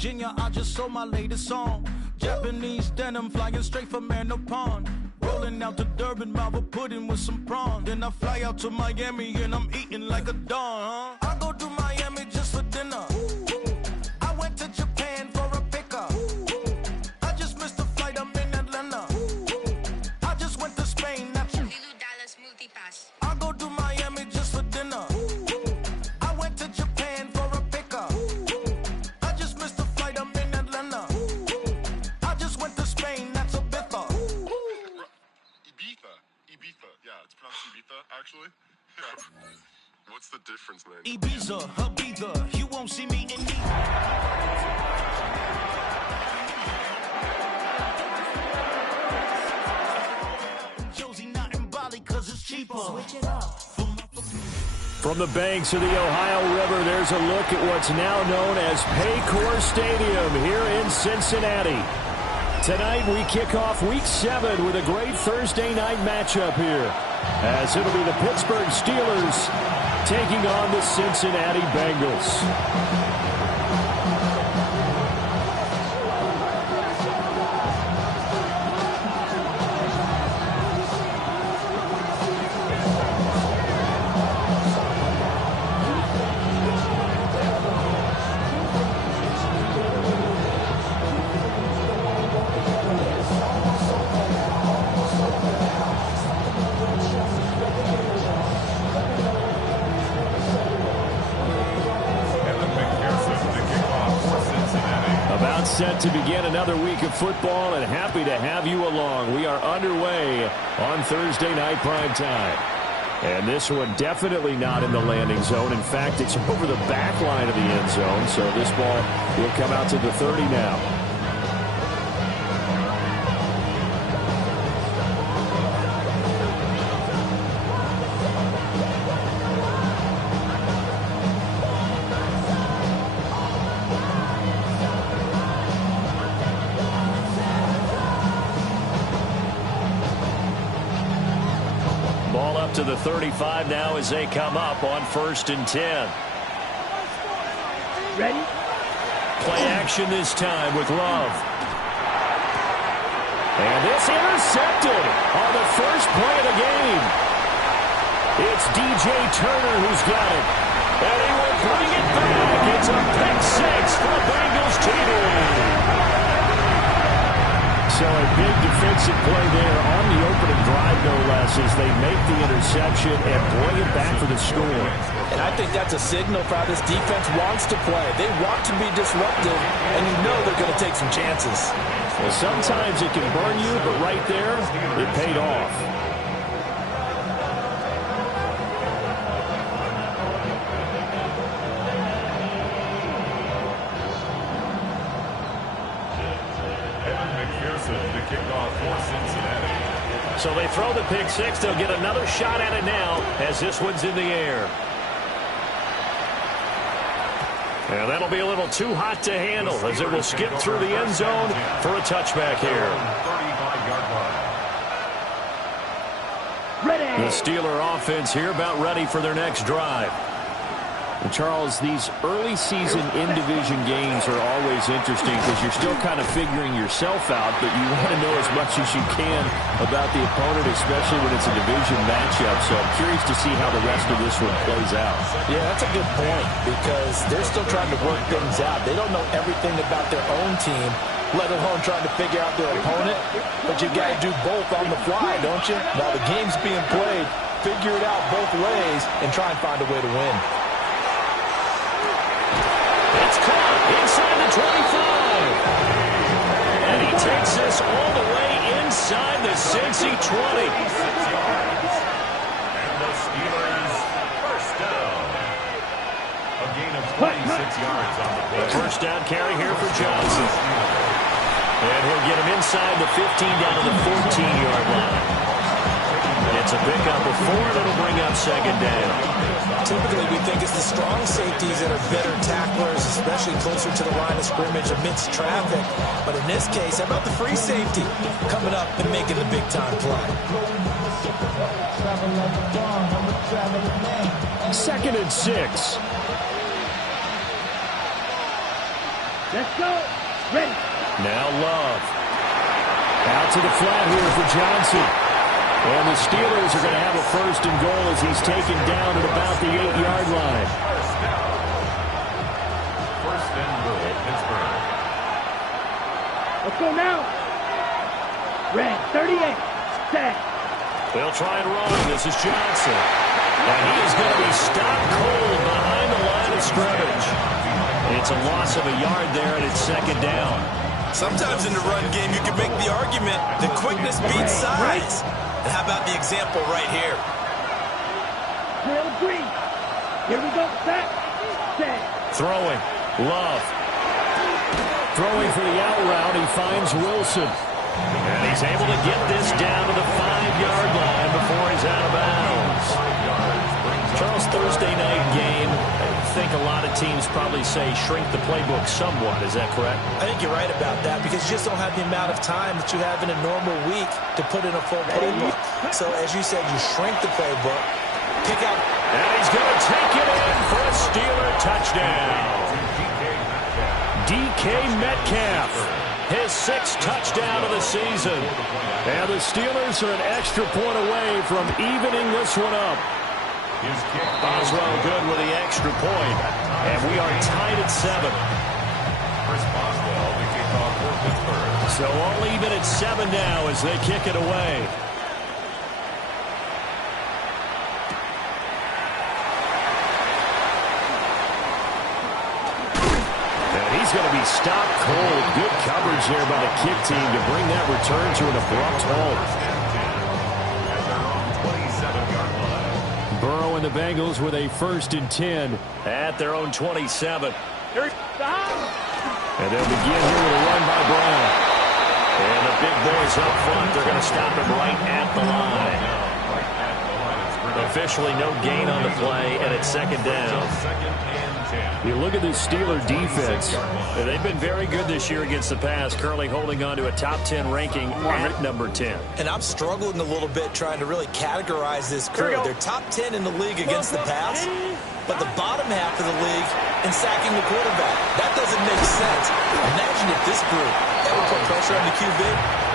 Virginia, I just sold my latest song. Japanese denim flying straight from Manapon. Rolling out to Durban, Malva pudding with some prawns. Then I fly out to Miami and I'm eating like a don, huh? I go to Miami just for dinner. I went to Japan for a pickup. I just missed the flight, I'm in Atlanta. I just went to Spain, that's Lilu Dallas Multipass. I go to Miami just for dinner. I went to Japan for a pickup. I just missed the flight, I'm in Atlanta. I just went to Spain, that's Ibiza. Ibiza, yeah, it's pronounced Ibiza, actually. Yeah. What's the difference, man? Ibiza, Ibiza, you won't see me in Ibiza. Josie not in Bali cause it's cheaper. Switch it up. From the banks of the Ohio River, there's a look at what's now known as Paycor Stadium here in Cincinnati. Tonight we kick off Week 7 with a great Thursday night matchup here, as it'll be the Pittsburgh Steelers taking on the Cincinnati Bengals. Set to begin another week of football, and happy to have you along. We are underway on Thursday night prime time. And this one definitely not in the landing zone. In fact, it's over the back line of the end zone, so this ball will come out to the 30 now. To the 35 now as they come up on 1st and 10. Ready? Play action this time with Love. And it's intercepted on the first play of the game. It's DJ Turner who's got it. And he will bring it back. It's a pick six for the Bengals TD. So a big defensive play there on the opening drive, no less, as they make the interception and bring it back for the score. And I think that's a signal for how this defense wants to play. They want to be disruptive, and you know they're going to take some chances. Well, sometimes it can burn you, but right there, it paid off. So they throw the pick six. They'll get another shot at it now as this one's in the air. And that'll be a little too hot to handle as it will skip through the end zone for a touchback here. The Steeler offense here about ready for their next drive. And Charles, these early season in-division games are always interesting because you're still kind of figuring yourself out, but you want to know as much as you can about the opponent, especially when it's a division matchup. So I'm curious to see how the rest of this one plays out. Yeah, that's a good point because they're still trying to work things out. They don't know everything about their own team, let alone trying to figure out their opponent. But you got to do both on the fly, don't you? While the game's being played, figure it out both ways and try and find a way to win. It's caught inside the 25. And he takes this all the way inside the Cincy 20. And the Steelers first down. A gain of 26 yards on the play. First down carry here for Johnson. And he'll get him inside the 15 down to the 14-yard line. It's a pickup of 4, and it'll bring up second down. Typically, we think it's the strong safeties that are better tacklers, especially closer to the line of scrimmage amidst traffic. But in this case, how about the free safety coming up and making the big-time play? 2nd and 6. Let's go. Ready. Now Love. Out to the flat here for Johnson. And the Steelers are going to have a first and goal as he's taken down at about the 8-yard line. First and goal, Pittsburgh. Let's go now. Red, 38. Set. They'll try and run. This is Johnson. And he is going to be stopped cold behind the line of scrimmage. It's a loss of a yard there, and it's second down. Sometimes in the run game, you can make the argument that quickness beats size. And how about the example right here? Drill green. Here we go. Set. Set. Throwing. Love. Throwing for the out route. He finds Wilson. And he's able to get this down to the 5-yard line before he's out of bounds. Charles, Thursday night game, I think a lot of teams probably say shrink the playbook somewhat. Is that correct? I think you're right about that because you just don't have the amount of time that you have in a normal week to put in a full playbook. So, as you said, you shrink the playbook, pick out. And he's going to take it in for a Steeler touchdown. DK Metcalf. His 6th touchdown of the season. And the Steelers are an extra point away from evening this one up. Boswell good with the extra point. And we are tied at 7. Chris Boswell, the kickoff for Pittsburgh. So all even at 7 now as they kick it away. He's going to be stopped cold. Good coverage there by the kick team to bring that return to an abrupt halt. Burrow and the Bengals with a 1st and 10 at their own 27. And they'll begin here with a run by Brown. And the big boys up front, they're going to stop him right at the line. Officially no gain on the play, and it's second down. You look at this Steeler defense. They've been very good this year against the pass, currently holding on to a top 10 ranking at number 10. And I'm struggling a little bit trying to really categorize this crew. They're top 10 in the league against the pass, but the bottom half of the league in sacking the quarterback. That doesn't make sense. Imagine if this group ever put pressure on the QB,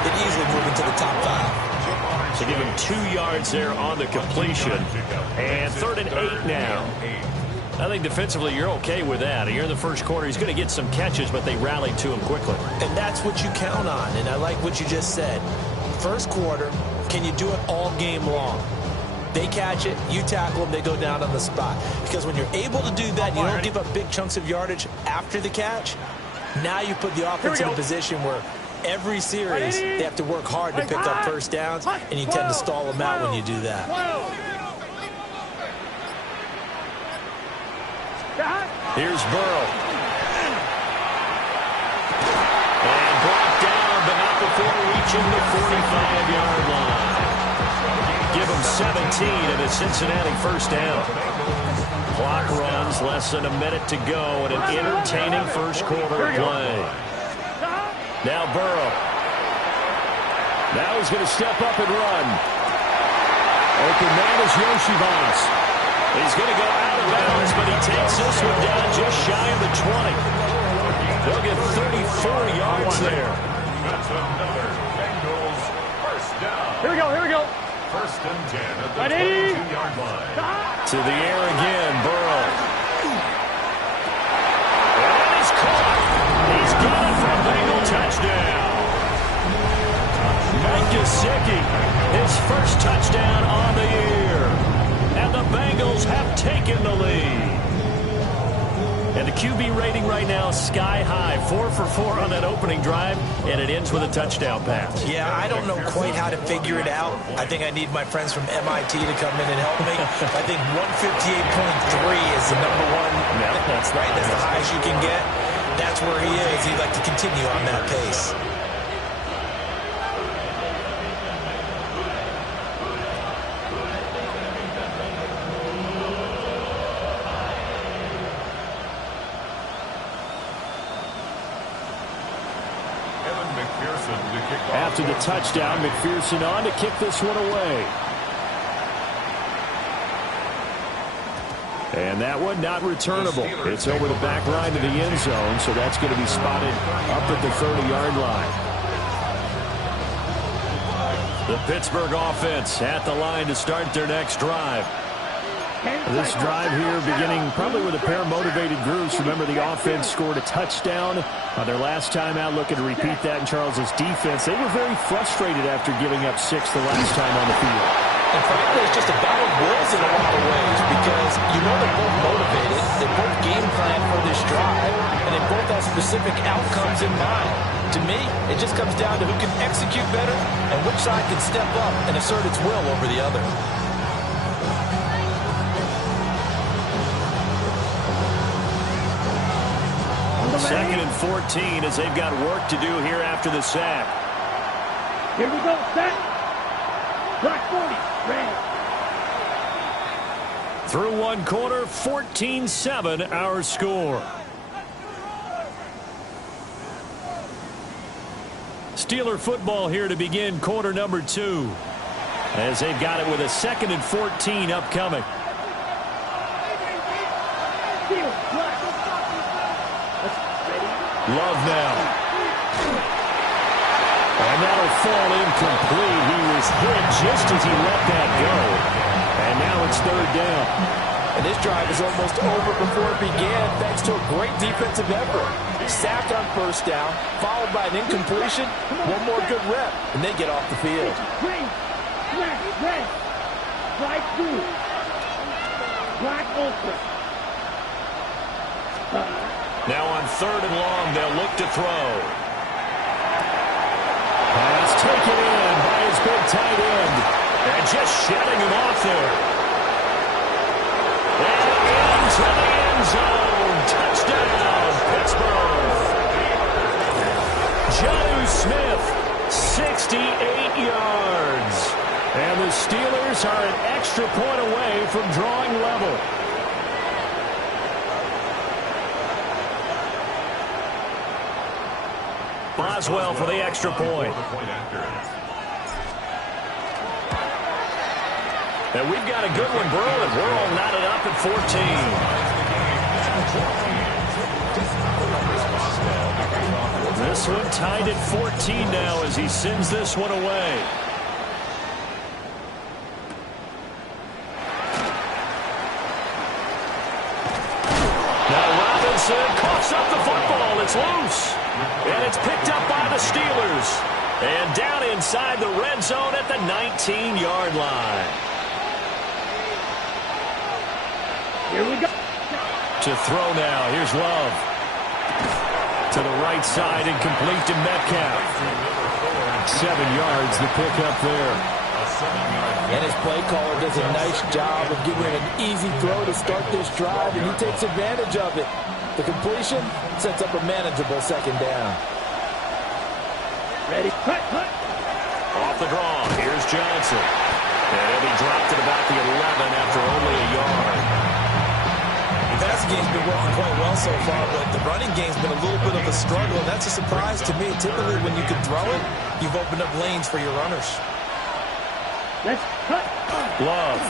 they'd easily move into the top 5. So give him 2 yards there on the completion. And 3rd and 8 now. I think defensively you're okay with that. You're in the first quarter. He's going to get some catches, but they rallied to him quickly. And that's what you count on. And I like what you just said. First quarter, can you do it all game long? They catch it, you tackle them, they go down on the spot. Because when you're able to do that, you don't give up big chunks of yardage after the catch. Now you put the offense in a position where every series they have to work hard to pick up first downs, and you tend to stall them out when you do that. Here's Burrow. And brought down, but not before reaching the 45-yard line. Give him 17 and a Cincinnati first down. Clock runs, less than a minute to go, and an entertaining first quarter play. Now Burrow. Now he's going to step up and run. Open man is Yoshibas. He's going to go out of bounds, but he takes this one down just shy of the 20. They'll get 34 yards there. That's another Bengals first down. Here we go, here we go. First and 10 at the 22-yard line. To the air again, Burrow. And he's caught. He's got it for a Bengal touchdown. Mike Gesicki, his first touchdown on the year. And the Bengals have taken the lead. And the QB rating right now, sky high. 4 for 4 on that opening drive, and it ends with a touchdown pass. Yeah, I don't know quite how to figure it out. I think I need my friends from MIT to come in and help me. I think 158.3 is the number one. Yeah, that's right. That's the highest you can get. That's where he is. He'd like to continue on that pace. After the touchdown, McPherson on to kick this one away. And that one not returnable. It's over the back line to the end zone, so that's going to be spotted up at the 30-yard line. The Pittsburgh offense at the line to start their next drive. This drive here beginning probably with a pair of motivated groups. Remember, the offense scored a touchdown on their last time out. Looking to repeat that in Charles's defense. They were very frustrated after giving up 6 the last time on the field. And frankly, it's just a battle of wills in a lot of ways because you know they're both motivated, they both game plan for this drive, and they both have specific outcomes in mind. To me, it just comes down to who can execute better and which side can step up and assert its will over the other. Second and 14 as they've got work to do here after the sack. Here we go, set. Black 40, red. Through one quarter, 14-7 our score. Steeler football here to begin quarter number 2. As they've got it with a second and 14 upcoming. Love now. And that'll fall incomplete. He was hit just as he let that go. And now it's third down. And this drive is almost over before it began thanks to a great defensive effort. Sack on first down, followed by an incompletion. One more good rep, and they get off the field. Green, black, red, black, blue, black, ultra. Now on third and long, they'll look to throw. Pass taken in by his big tight end. And just shedding him off there. And into the end zone. Touchdown, Pittsburgh. Jonnu Smith, 68 yards. And the Steelers are an extra point away from drawing level. Boswell for the extra point. And we've got a good one brewing. We're all knotted up at 14. This one tied at 14 now as he sends this one away. Now Robinson coughs up the football. It's loose. And it's picked up by the Steelers. And down inside the red zone at the 19-yard line. Here we go. To throw now. Here's Love. To the right side and complete to Metcalf. 7 yards the pickup there. And his play caller does a nice job of giving him an easy throw to start this drive, and he takes advantage of it. The completion sets up a manageable second down. Ready, cut. Off the draw. Here's Johnson. And he'll be dropped at about the 11 after only a yard. The passing game's been working quite well so far, but the running game's been a little bit of a struggle, and that's a surprise to me. Typically, when you can throw it, you've opened up lanes for your runners. Let's cut. Love.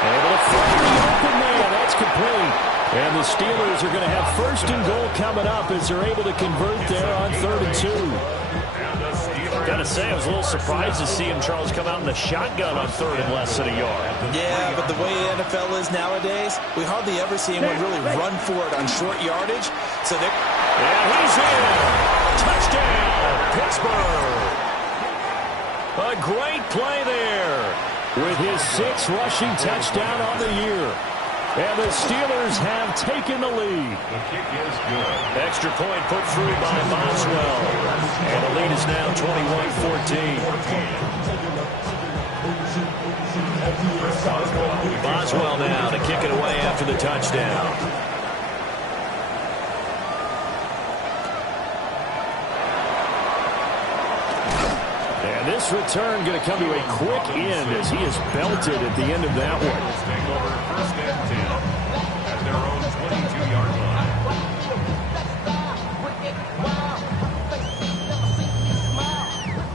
Able to find the open man. That's complete. And the Steelers are going to have first and goal coming up as they're able to convert there on 3rd and 2. Got to say, I was a little surprised to see him, Charles, come out in the shotgun on 3rd and less than a yard. Yeah, but the way the NFL is nowadays, we hardly ever see anyone really run for it on short yardage. So they're... And he's in. Touchdown, Pittsburgh. A great play there with his 6th rushing touchdown on the year. And the Steelers have taken the lead. The kick is good. Extra point put through by Boswell. And the lead is now 21-14. Boswell now to kick it away after the touchdown. And this return going to come to a quick end as he is belted at the end of that one. Take over first and 10 at their own 22-yard line.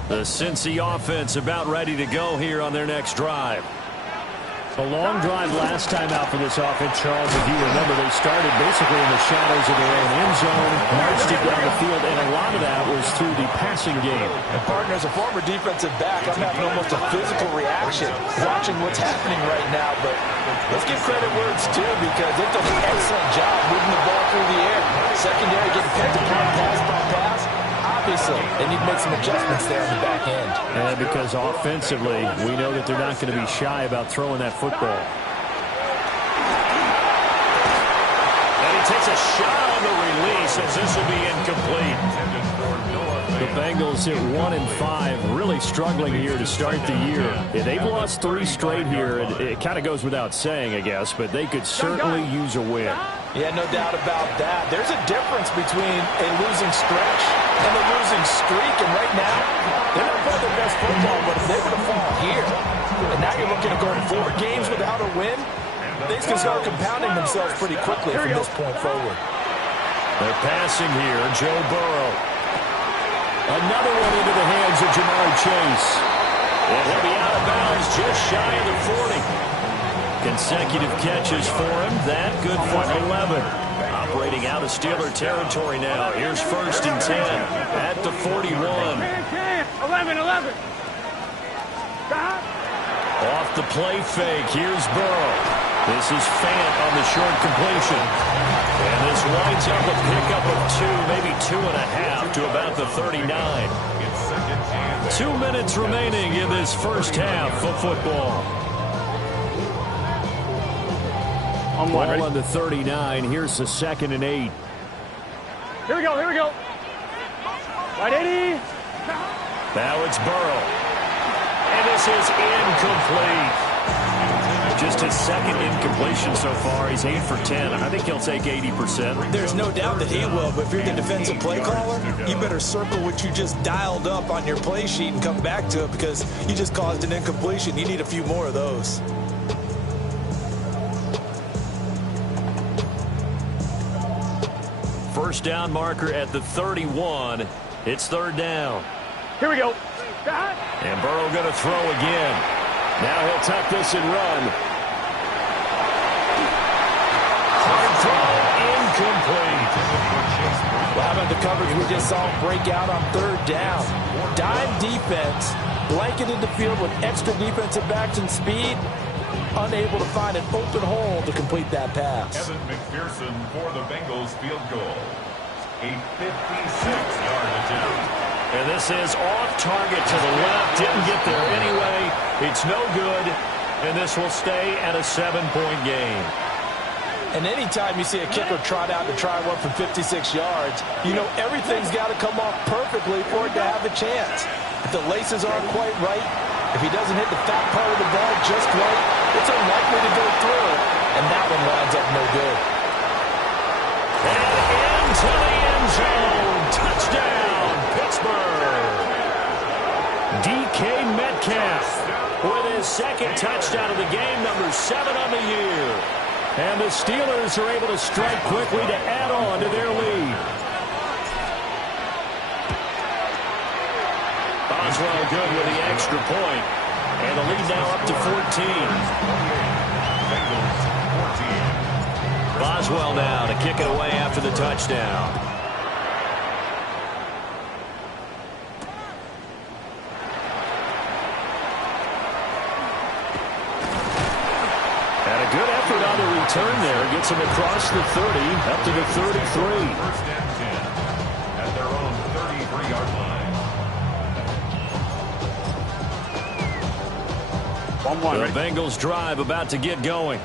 The Cincy offense about ready to go here on their next drive. A long drive last time out for this offense, Charles. If you remember, they started basically in the shadows of their own end zone, marched it down the field, and a lot of that was through the passing game. And partner, as a former defensive back, I'm having almost a physical reaction watching what's happening right now. But let's give credit where it's due, because they've done an excellent job moving the ball through the air. Secondary getting picked upon pass by pass. Obviously, they need to make some adjustments there on the back end. And because offensively, we know that they're not going to be shy about throwing that football. And he takes a shot on the release as this will be incomplete. The Bengals at 1-5, really struggling here to start the year. Yeah, they've lost 3 straight here. It kind of goes without saying, I guess, but they could certainly use a win. Yeah, no doubt about that. There's a difference between a losing stretch and a losing streak, and right now, they're not playing their best football, but if they were to fall here, and now you're looking at going 4 games without a win, things can start compounding themselves pretty quickly from this point forward. They're passing here, Joe Burrow. Another one into the hands of Jamar Chase. And he'll be out of bounds just shy of the 40. Consecutive catches for him. That good for 11. Operating out of Steeler territory now. Here's 1st and 10 at the 41. 11. Off the play fake. Here's Burrow. This is Fant on the short completion. And this winds up a pickup of 2, maybe 2.5 to about the 39. 2 minutes remaining in this first half of football. Ball on the 39. Here's the 2nd and 8. Here we go. Right, 80. Now it's Burrow. And this is incomplete. Just his 2nd incompletion so far. He's 8 for 10. I think he'll take 80%. There's no doubt that he will, but if you're the defensive play caller, you better circle what you just dialed up on your play sheet and come back to it, because you just caused an incompletion. You need a few more of those. First down marker at the 31. It's 3rd down. Here we go. And Burrow going to throw again. Now he'll tuck this and run. Hard throw, incomplete. Well, how about the coverage we just saw break out on 3rd down? Dime defense, blanketed the field with extra defensive backs and speed, unable to find an open hole to complete that pass. Evan McPherson for the Bengals field goal. A 56-yard attempt. And this is off target to the left. Didn't get there anyway. It's no good. And this will stay at a 7-point game. And anytime you see a kicker trot out to try one from 56 yards, you know everything's got to come off perfectly for it to have a chance. If the laces aren't quite right, if he doesn't hit the fat part of the ball just right, it's unlikely to go through. And that one winds up no good. And into the end zone. Touchdown, Pittsburgh. DK Metcalf with his 2nd touchdown of the game, number 7 on the year. And the Steelers are able to strike quickly to add on to their lead. Boswell good with the extra point. And the lead now up to 14. Boswell now to kick it away after the touchdown. And a good effort on the return there. Gets him across the 30, up to the 33. 1st and 10 at their own 33-yard line. The Bengals drive about to get going.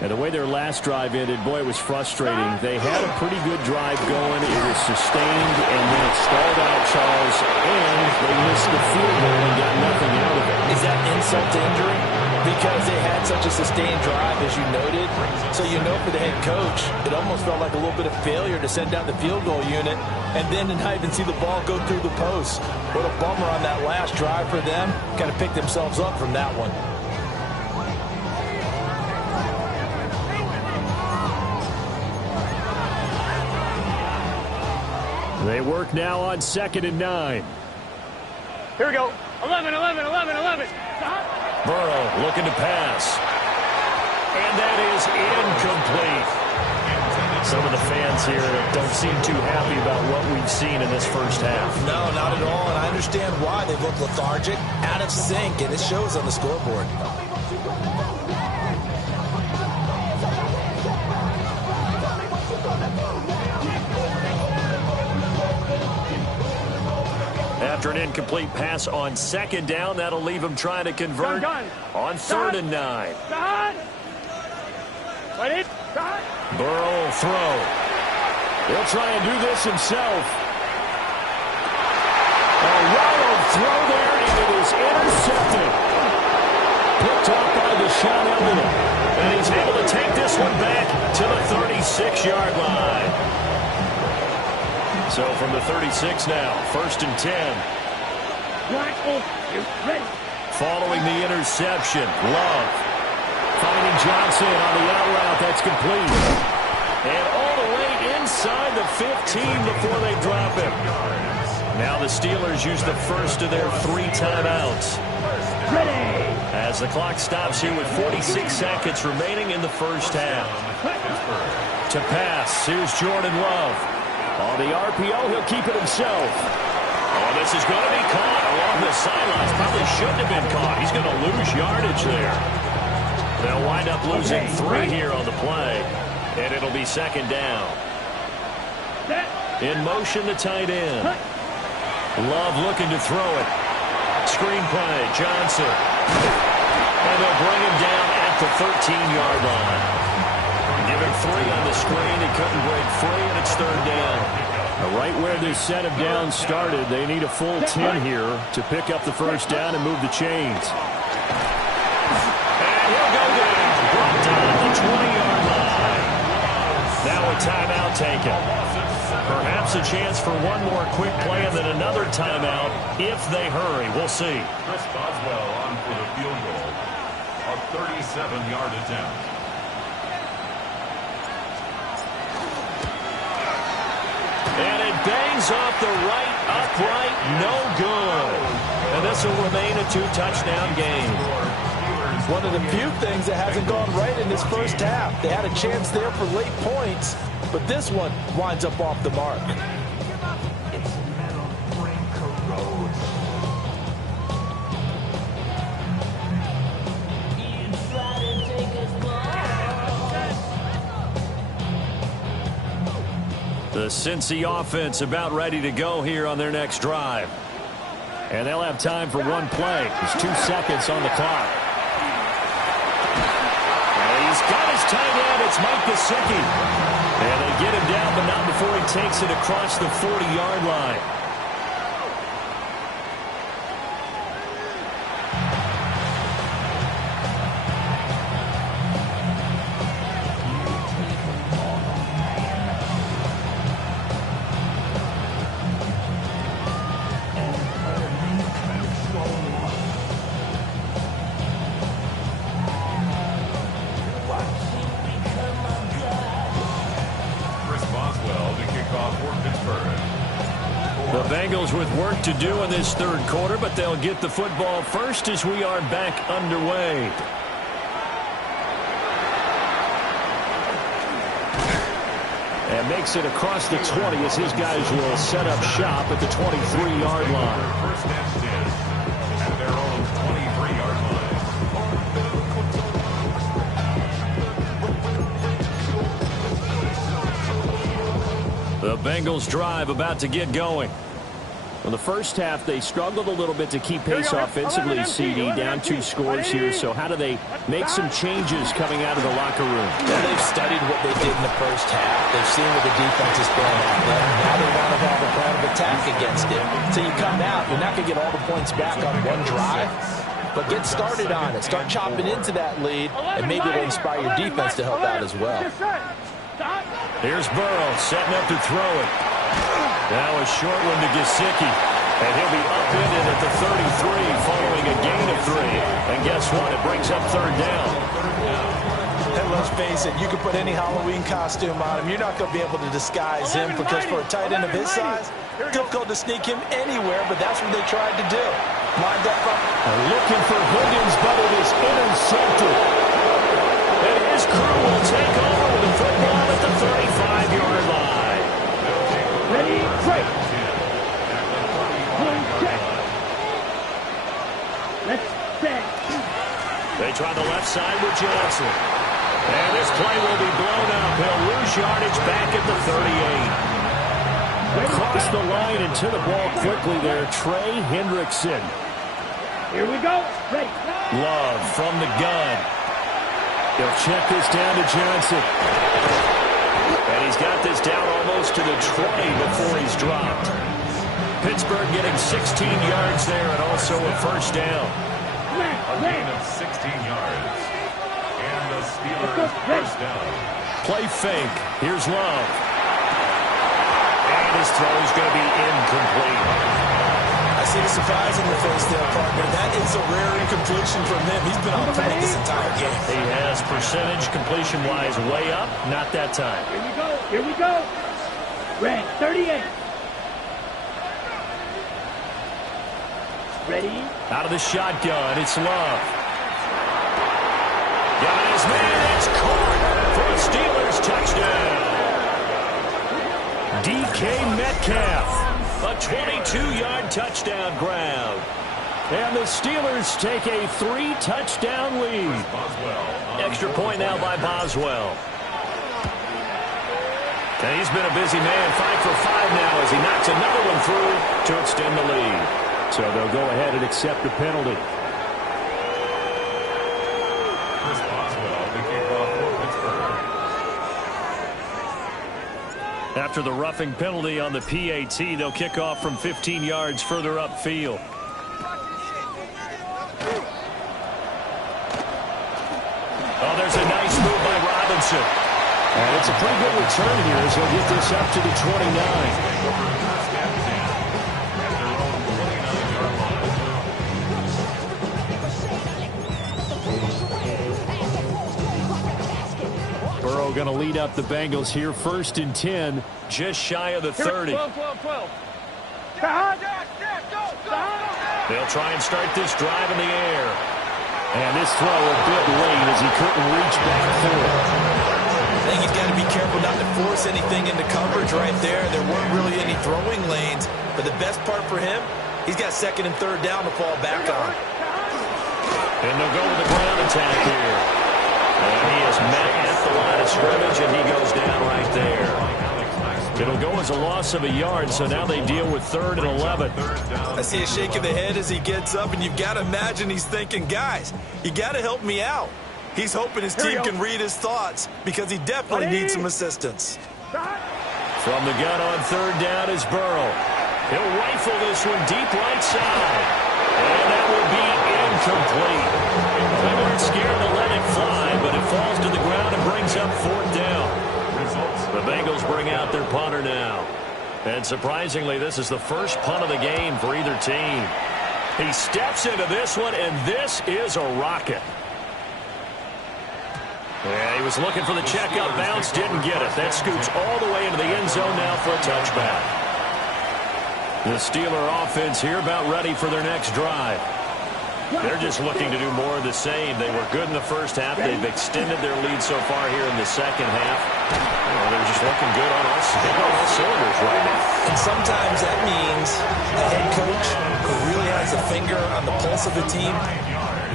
And the way their last drive ended, boy, it was frustrating. They had a pretty good drive going. It was sustained, and then it stalled out, Charles, and they missed the field goal and got nothing out of it. Is that insult to injury? Because they had such a sustained drive, as you noted. So you know for the head coach, it almost felt like a little bit of failure to send down the field goal unit and then to not even see the ball go through the post. What a bummer on that last drive for them. Kind of picked themselves up from that one. They work now on 2nd and 9. Here we go. 11. Burrow looking to pass. and that is incomplete. Some of the fans here don't seem too happy about what we've seen in this first half. No, not at all, and I understand why. They look lethargic, out of sync, and it shows on the scoreboard. After an incomplete pass on second down, that'll leave him trying to convert on 3rd and 9. Burrow will throw. He'll try and do this himself. A wild throw there, and it is intercepted. Picked off by Deshaun Elliott. And he's able to take this one back to the 36-yard line. So from the 36 now, 1st and 10. Following the interception, Love finding Johnson on the out route. That's complete. And all the way inside the 15 before they drop him. Now the Steelers use the first of their 3 timeouts. As the clock stops here with 46 seconds remaining in the first half. To pass, here's Jordan Love. On the RPO, he'll keep it himself. Oh, this is going to be caught along the sidelines. Probably shouldn't have been caught. He's going to lose yardage there. They'll wind up losing 3 here on the play, and it'll be 2nd down. In motion, the tight end. Love looking to throw it. Screen play, Johnson. And they'll bring him down at the 13-yard line. Give him 3 on the screen. He couldn't break free, and it's 3rd down. Right where this set of downs started, they need a full 10 here to pick up the first down and move the chains. And he'll go down, brought down the 20-yard line. Now a timeout taken. Perhaps a chance for one more quick play and then another timeout if they hurry. We'll see. Chris Boswell on for the field goal. A 37-yard attempt. And it bangs off the right upright, no good. And this will remain a 2-touchdown game. One of the few things that hasn't gone right in this first half. They had a chance there for late points, but this one winds up off the mark. The Cincy offense about ready to go here on their next drive. And they'll have time for one play. There's 2 seconds on the clock. And he's got his tight end. It's Mike Gesicki. And they get him down, but not before he takes it across the 40-yard line. Bengals with work to do in this 3rd quarter, but they'll get the football first as we are back underway. And makes it across the 20 as his guys will set up shop at the 23-yard line. First and 10 at their own 23-yard line. The Bengals drive about to get going. Well, the first half, they struggled a little bit to keep pace offensively, CD, down 2 scores here. So how do they make some changes coming out of the locker room? Well, they've studied what they did in the first half. They've seen what the defense has been at them. Now they want to have a plan of attack against it. So you come out, you're not going to get all the points back on one drive, but get started on it. Start chopping into that lead, and maybe it'll inspire your defense to help out as well. Here's Burrow setting up to throw it. Now a short one to Gesicki. And he'll be upended at the 33 following a gain of 3. And guess what? It brings up 3rd down. And let's face it, you can put any Halloween costume on him. You're not going to be able to disguise him because for a tight end of his size, difficult to sneak him anywhere, but that's what they tried to do. Lined up front. Looking for Higgins, but it is intercepted. And his crew will take over with the football at the 35-yard line. Ready, break. Check. Let's set. They try the left side with Johnson. And this play will be blown up. He'll lose yardage back at the 38. Across the line and to the ball quickly there, Trey Hendrickson. Here we go. Ready. Love from the gun. He'll check this down to Johnson. And he's got this down almost to the 20 before he's dropped. Pittsburgh getting 16 yards there and also a first down. A gain of 16 yards. And the Steelers first down. Play fake. Here's Love. And his throw is going to be incomplete. I see the surprise in your face there, partner. That is a rare incompletion from him. He's been on point this entire game. He has percentage completion-wise way up. Not that time. Here we go. Here we go. Red 38. Ready. Out of the shotgun, it's Love. Got his man, it's caught for a Steelers touchdown. DK Metcalf, a 22-yard touchdown grab. And the Steelers take a 3-touchdown lead. Extra point now by Boswell. And he's been a busy man, 5 for 5 now as he knocks another one through to extend the lead. So they'll go ahead and accept the penalty. Chris Boswell, the kickoff for Pittsburgh. After the roughing penalty on the PAT, they'll kick off from 15 yards further upfield. Oh, there's a nice move by Robinson. And it's a pretty good return here as he'll get this up to the 29. Burrow going to lead up the Bengals here, 1st and 10, just shy of the 30. 12. They'll try and start this drive in the air. And this throw a bit late as he couldn't reach back through it. I think he's got to be careful not to force anything into coverage right there. There weren't really any throwing lanes, but the best part for him, he's got 2nd and 3rd down to fall back on. And they'll go with the ground attack here. And he is met at the line of scrimmage, and he goes down right there. It'll go as a loss of a yard, so now they deal with 3rd and 11. I see a shake of the head as he gets up, and you've got to imagine he's thinking, guys, you got to help me out. He's hoping his team can read his thoughts because he definitely needs some assistance. From the gun on 3rd down is Burrow. He'll rifle this one deep right side. And that will be incomplete. They weren't scared to let it fly, but it falls to the ground and brings up 4th down. The Bengals bring out their punter now. And surprisingly, this is the first punt of the game for either team. He steps into this one, and this is a rocket. Yeah, he was looking for the check-up bounce, didn't get it. That scoots all the way into the end zone now for a touchback. The Steeler offense here about ready for their next drive. They're just looking to do more of the same. They were good in the first half. They've extended their lead so far here in the second half. Well, they're just looking good on all cylinders right now. And sometimes that means a head coach who really has a finger on the pulse of the team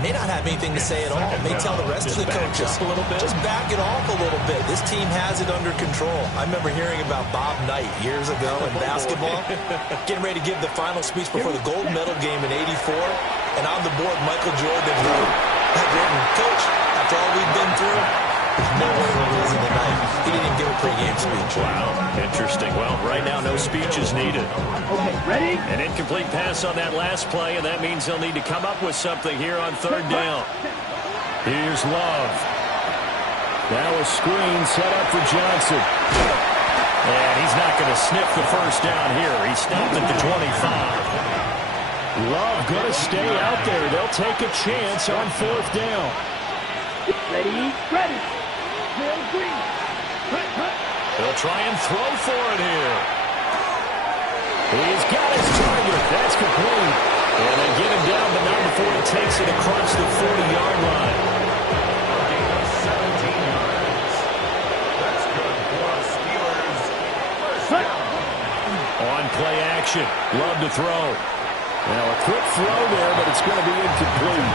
may not have anything to say at all. May tell the rest of the coaches, just back it off a little bit. This team has it under control. I remember hearing about Bob Knight years ago in basketball, getting ready to give the final speech before the gold medal game in '84. And on the board, Michael Jordan had written, "Coach, after all we've been through, there's no way we're losing tonight." He didn't even give a pregame speech. Wow, interesting. Well, right now, no speech is needed. Okay, ready? An incomplete pass on that last play, and that means they'll need to come up with something here on 3rd down. Here's Love. Now a screen set up for Johnson. And he's not going to sniff the first down here. He stopped at the 25. Love going to stay out there. They'll take a chance on 4th down. Ready? Ready. Bill Green. They'll try and throw for it here. He's got his target. That's complete. And they get him down, but not before he takes it across the 40-yard line. On play action. Love to throw. Now a quick throw there, but it's going to be incomplete.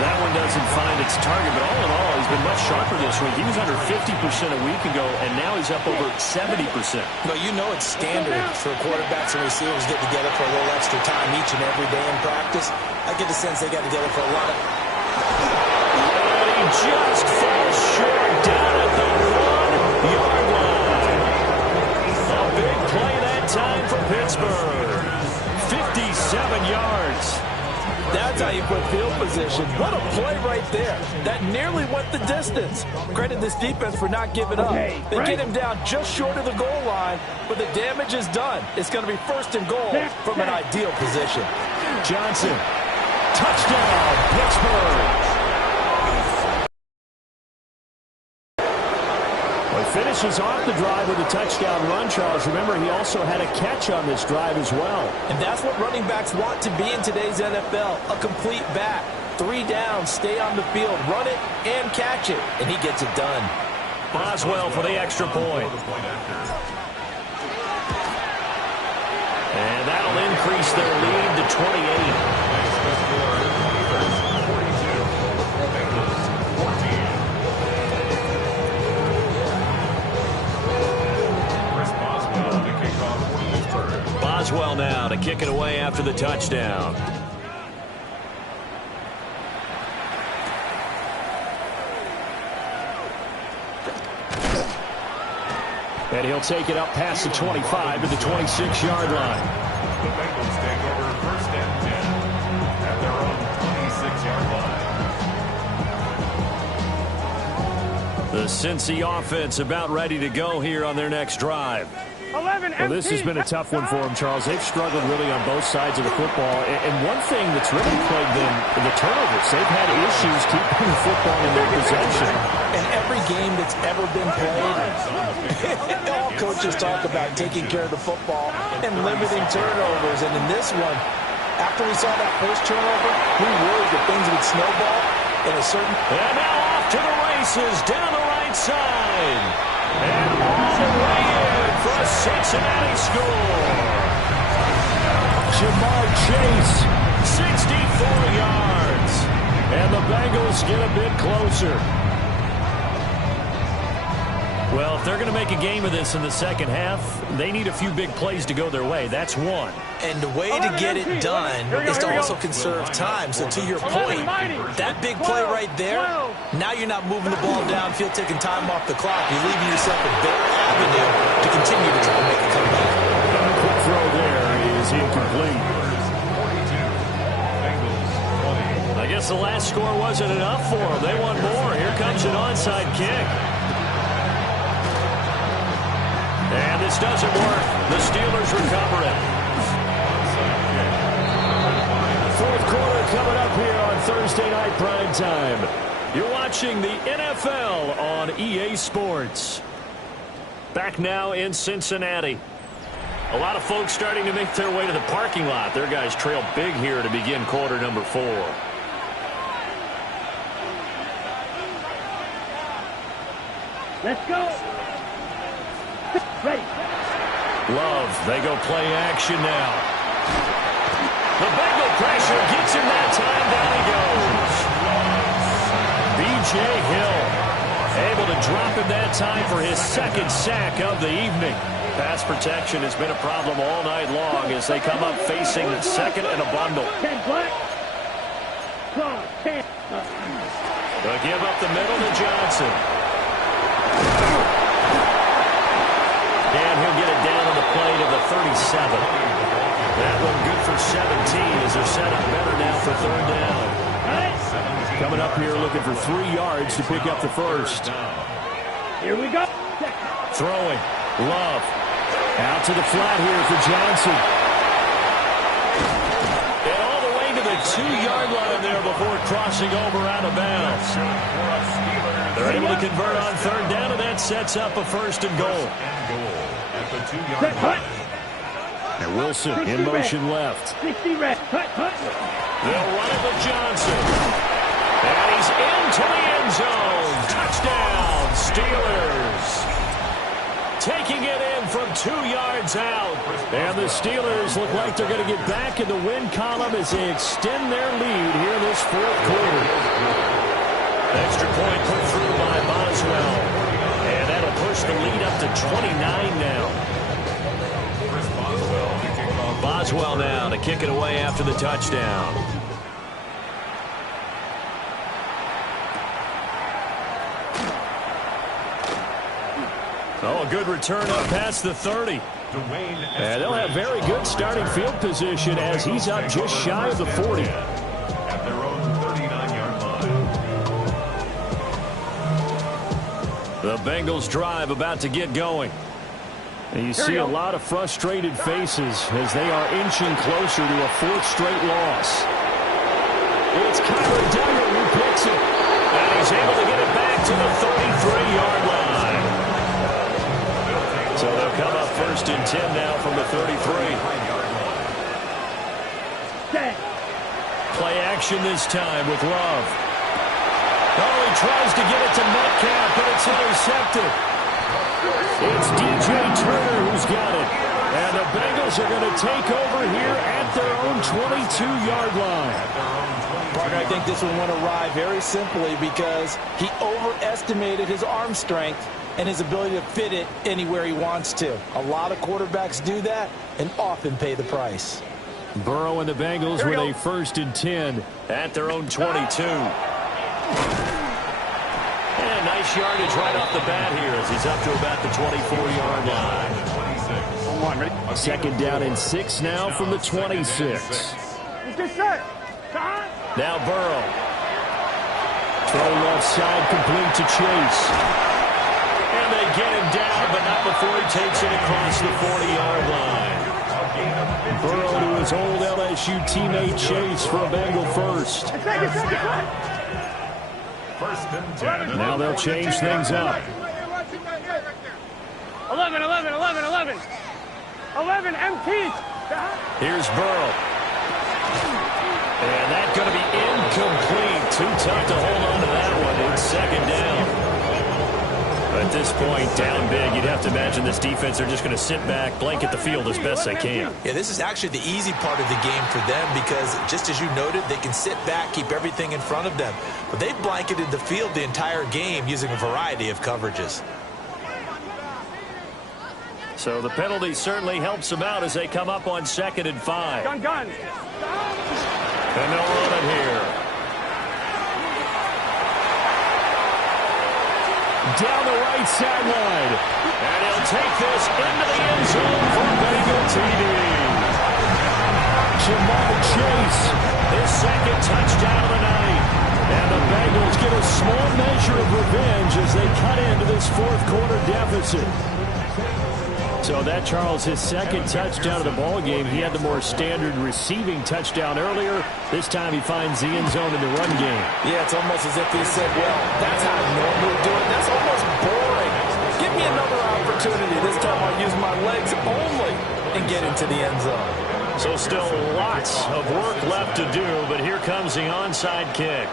That one doesn't find its target, but all in all, he's been much sharper this week. He was under 50% a week ago, and now he's up over 70%. Well, you know it's standard for quarterbacks and receivers get together for a little extra time each and every day in practice. I get the sense they got together for a lot of... And he just falls short down at the 1-yard line. A big play that time for Pittsburgh. 57 yards. That's how you put field position. What a play right there. That nearly went the distance. Credit this defense for not giving up. They get him down just short of the goal line, but the damage is done. It's going to be 1st and goal from an ideal position. Johnson. Touchdown, Pittsburgh. Well, he finishes off the drive with a touchdown run, Charles. Remember, he also had a catch on this drive as well. And that's what running backs want to be in today's NFL, a complete back. 3 downs, stay on the field, run it, and catch it. And he gets it done. Boswell for the extra point. And that'll increase their lead to 28. Boswell now to kick it away after the touchdown. And he'll take it up past the 25 to the 26-yard line. The Bengals take over 1st and 10 at their own 26-yard line. The Cincy offense about ready to go here on their next drive. Well, this has been a tough one for them, Charles. They've struggled really on both sides of the football. And one thing that's really plagued them, the turnovers. They've had issues keeping the football in their possession. In every game that's ever been played, all coaches talk about taking care of the football and limiting turnovers. And in this one, after we saw that first turnover, we worried that things would snowball in a certain... And now off to the races down the right side. And all the way in for a Cincinnati score. Jamar Chase, 64 yards. And the Bengals get a bit closer. Well, if they're going to make a game of this in the second half, they need a few big plays to go their way. That's one. And the way to get it done is to also conserve time. So to your point, that big play right there, now you're not moving the ball downfield, taking time off the clock. You're leaving yourself a better avenue to continue to try to make a comeback. Quick throw there is incomplete. I guess the last score wasn't enough for them. They want more. Here comes an onside kick. And this doesn't work. The Steelers recover it. Fourth quarter coming up here on Thursday Night Prime Time. You're watching the NFL on EA Sports. Back now in Cincinnati. A lot of folks starting to make their way to the parking lot. Their guys trail big here to begin quarter number 4. Let's go. Ready. Love, they go play action now. The Bengal pressure gets him that time. Down he goes. B.J. Hill able to drop him that time for his 2nd sack of the evening. Pass protection has been a problem all night long as they come up facing 2nd and a bundle. 10 black. 10. They'll give up the middle to Johnson. And he'll get it down on the play to the 37. That one good for 17 as they're set up better now for 3rd down. Coming up here looking for 3 yards to pick up the first. Here we go. Throwing. Love. Out to the flat here for Johnson. And all the way to the 2-yard line there before crossing over out of bounds. They're able to convert on 3rd down, and that sets up a 1st and goal. And Wilson in motion left. 60 red. Cut. They'll run it with Johnson. And he's into the end zone. Touchdown, Steelers. Taking it in from 2 yards out. And the Steelers look like they're going to get back in the win column as they extend their lead here in this fourth quarter. Extra point put through by Boswell. And that'll push the lead up to 29 now. Boswell now to kick it away after the touchdown. Oh, a good return up past the 30. And they'll have very good starting field position as he's up just shy of the 40. At their own 39-yard line. The Bengals drive about to get going. And you see a lot of frustrated faces as they are inching closer to a fourth straight loss. It's Kyler Duggar who picks it. And he's able to get it back to the 33-yard line. So they'll come up 1st and 10 now from the 33. Play action this time with Love. Oh, he tries to get it to Metcalf, but it's intercepted. It's DJ Turner who's got it. And the Bengals are going to take over here at their own 22-yard line. Partner, I think this one went awry very simply because he overestimated his arm strength and his ability to fit it anywhere he wants to. A lot of quarterbacks do that and often pay the price. Burrow and the Bengals with a 1st and 10 at their own 22. And nice yardage right off the bat here as he's up to about the 24-yard line. 2nd down and 6 now from the 26. Now Burrow. Throw left side complete to Chase. And they get him down, but not before he takes it across the 40-yard line. Burrow to his old LSU teammate Chase for a Bengal first. 1st and 10. Now they'll change things up. 11, 11, 11, 11. 11 empties. Here's Burrow. And that's going to be incomplete. Too tough to hold on to that one. It's 2nd down. At this point, down big, you'd have to imagine this defense are just going to sit back, blanket the field as best they can. Yeah, this is actually the easy part of the game for them because, just as you noted, they can sit back, keep everything in front of them. But they've blanketed the field the entire game using a variety of coverages. So the penalty certainly helps them out as they come up on 2nd and 5. Gun. And they'll run it here. Down the right sideline. And he'll take this into the end zone for Bengal TD. Jamal Chase, his 2nd touchdown of the night. And the Bengals get a small measure of revenge as they cut into this fourth quarter deficit. So that, Charles, his 2nd touchdown of the ball game. He had the more standard receiving touchdown earlier. This time he finds the end zone in the run game. Yeah, it's almost as if he said, well, that's how I normally do it. That's almost boring. Give me another opportunity. This time I'll use my legs only and get into the end zone. So still lots of work left to do, but here comes the onside kick.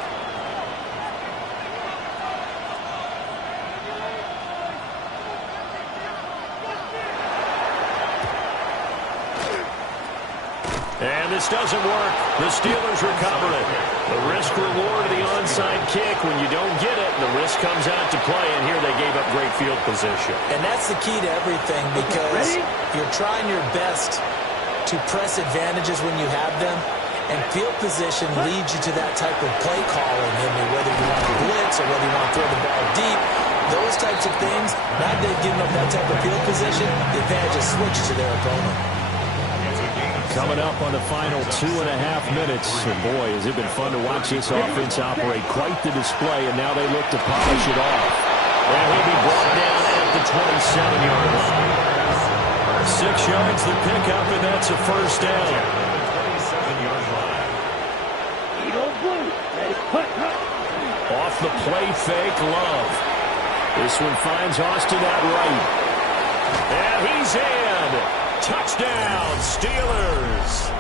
And this doesn't work. The Steelers recover it. The risk-reward of the onside kick. When you don't get it, the risk comes out to play, and here they gave up great field position. And that's the key to everything because you're trying your best to press advantages when you have them, and field position leads you to that type of play calling. I mean, whether you want to blitz or whether you want to throw the ball deep, those types of things, now that they've given up that type of field position, the advantage is switched to their opponent. Coming up on the final 2.5 minutes. And boy, has it been fun to watch this offense operate. Quite the display, and now they look to polish it off. And he'll be brought down at the 27-yard line. 6 yards the pickup, and that's a 1st down. Off the play fake, Love. This one finds Austin at right. And he's in. Touchdown, Steelers.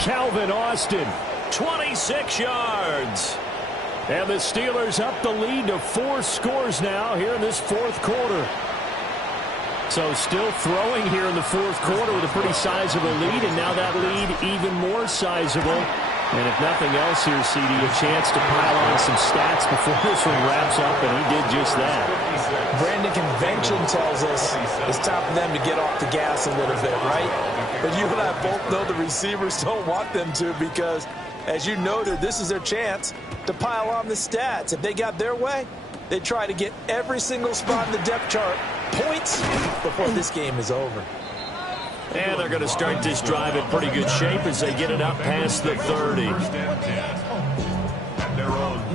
Calvin Austin, 26 yards. And the Steelers up the lead to 4 scores now here in this fourth quarter. So still throwing here in the fourth quarter with a pretty sizable lead, and now that lead even more sizable. And if nothing else here, CD, a chance to pile on some stats before this one wraps up, and he did just that. Brandon, convention tells us it's time for them to get off the gas a little bit, right? But you and I both know the receivers don't want them to because, as you noted, this is their chance to pile on the stats. If they got their way, they try to get every single spot in the depth chart points before this game is over. And they're going to start this drive in pretty good shape as they get it up past the 30.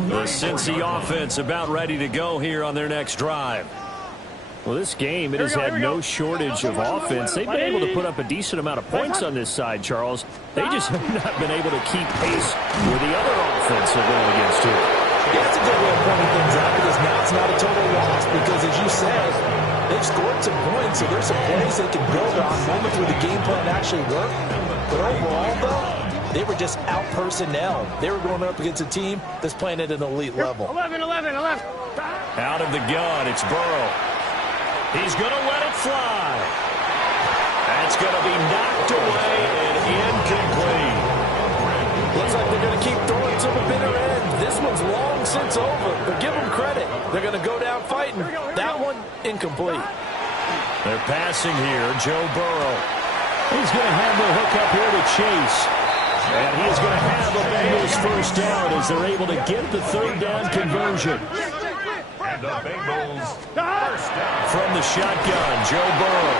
The Cincy offense about ready to go here on their next drive. Well, this game, it has had no shortage of offense. They've been able to put up a decent amount of points on this side, Charles. They just have not been able to keep pace with the other offense they're going against here. Yeah, that's a good way of pointing things out because now it's not a total loss because, as you said, they've scored some points, so there's some plays they can build on, moments where the game plan actually worked. But overall, though, they were just out-personnel. They were going up against a team that's playing at an elite level. 11. Out of the gun, it's Burrow. He's going to let it fly. That's going to be knocked away and incomplete. Looks like they're going to keep throwing to the bitter end. This one's long since over, but give them credit. They're going to go down fighting. That one, incomplete. They're passing here, Joe Burrow. He's going to have the hook up here to Chase. And he's going to have a Bengals first down as they're able to get the third down conversion. And the Bengals first down. From the shotgun, Joe Burrow.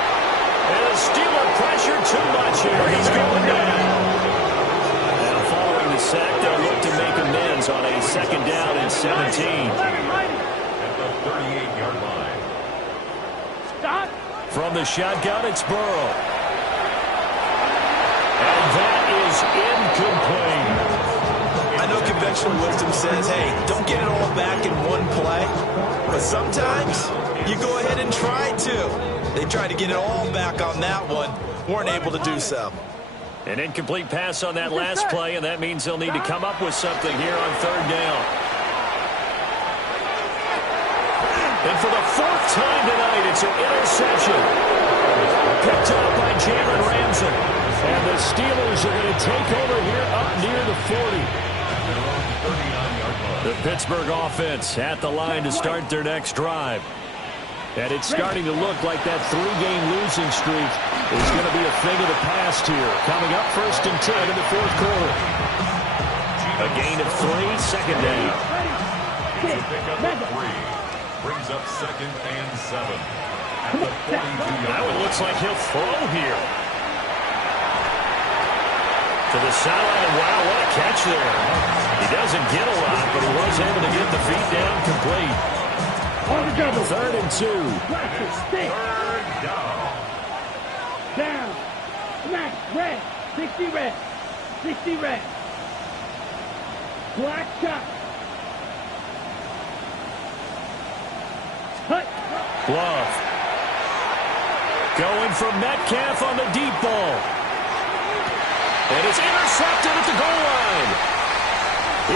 And the Steeler pressure too much here. He's going down. Now following the sack, they'll look to make amends on a second down and 17. At the 38-yard line. Stop. From the shotgun, it's Burrow. And that is incomplete. I know conventional wisdom says, hey, don't get it all back in one play. But sometimes you go ahead and try to. They tried to get it all back on that one. Weren't able to do so. An incomplete pass on that last play, and that means they'll need to come up with something here on third down. And for the fourth time tonight, it's an interception. Picked up by Jalen Ramsey. And the Steelers are going to take over here up near the 40. The Pittsburgh offense at the line to start their next drive. And it's starting to look like that three-game losing streak is going to be a thing of the past here. Coming up 1st and 10 in the fourth quarter. A gain of 3, second down. Pick up at 3. Brings up 2nd and 7. At the 42-yard Now it looks like he'll throw here. To the sideline. Wow, what a catch there. He doesn't get a lot, but he was able to get the feet down complete. On the double. 3rd and 2. Black stick. Down. Black, red. 60 red. 60 red. Black shot. Cut. Love. Going for Metcalf on the deep ball. And it's intercepted at the goal line.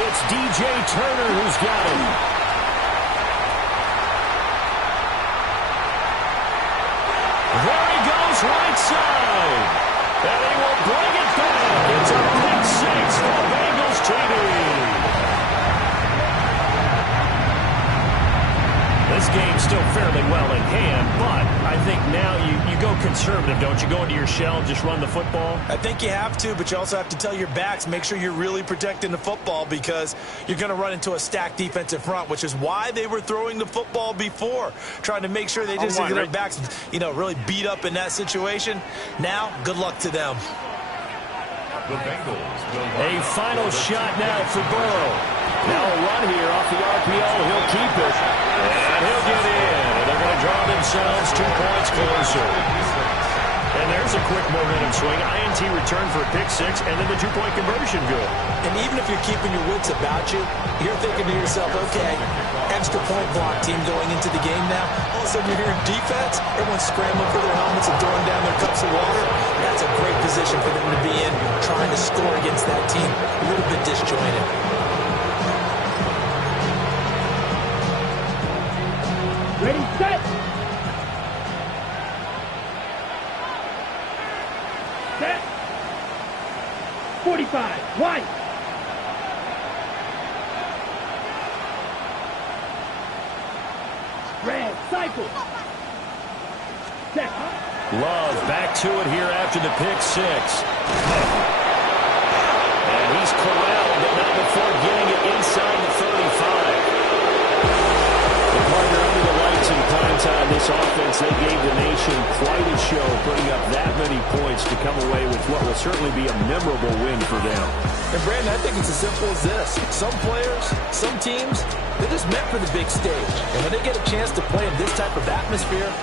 It's DJ Turner who's got it. There he goes, right side. And he will bring it back. It's a pick six for the Bengals TV. This game's still fairly well in hand, but I think now you go conservative, don't you? Go into your shell, just run the football? I think you have to, but you also have to tell your backs, make sure you're really protecting the football because you're going to run into a stacked defensive front, which is why they were throwing the football before, trying to make sure they just get their backs, really beat up in that situation. Now, good luck to them. The Bengals A final shot now for Burrow. Now a run here off the RPO. He'll keep it. And he'll get in. And they're going to draw themselves 2 points closer. And there's a quick momentum swing. INT return for a pick six, and then the 2-point conversion good. And even if you're keeping your wits about you, you're thinking to yourself, okay, extra point block team going into the game now. All of a sudden you're hearing defense, everyone's scrambling for their helmets and throwing down their cups of water. That's a great position for them to be in, trying to score against that team. A little bit disjointed. Ready, set. Red, cycle. Check. Love back to it here after the pick six. And he's corralled, but not before getting it inside the 35. The partner under the lights in prime time, this offense, they gave the nation quite a show, putting up that many points to come away with what will certainly be a memorable win for them. And Brandon, I think it's as simple as this. Some players, some teams, they're just meant for the big stage. And when they get a chance to play in this type of atmosphere,